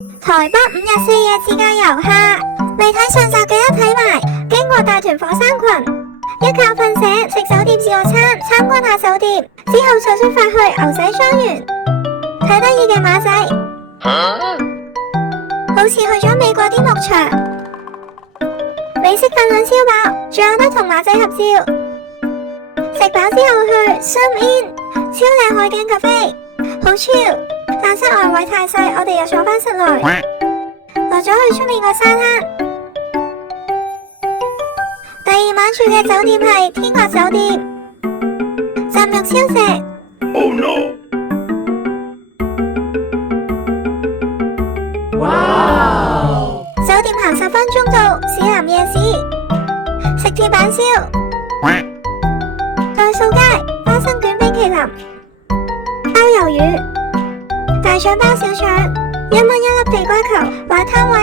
台北5日4夜自駕遊下，未睇上集記得睇埋。經過大屯火山群，一覺瞓醒，食酒店自助餐，參觀下酒店，之後再出發去牛仔莊園睇得意嘅馬仔，好似去咗美國啲牧場。美式飯量超飽，仲有得同馬仔合照。食飽之後去 Zoom In 超靚海景咖啡，好 chill，但室外位太細，我哋又坐返室內，落咗去出面個沙灘。第二晚住嘅酒店係天國酒店，浸浴超值。Oh no！ 哇！酒店行10分鐘到市南夜市，食鐵板燒、袋數街、花生卷冰淇淋、烤魷魚、大腸包小腸，1蚊一粒地瓜球，擺攤位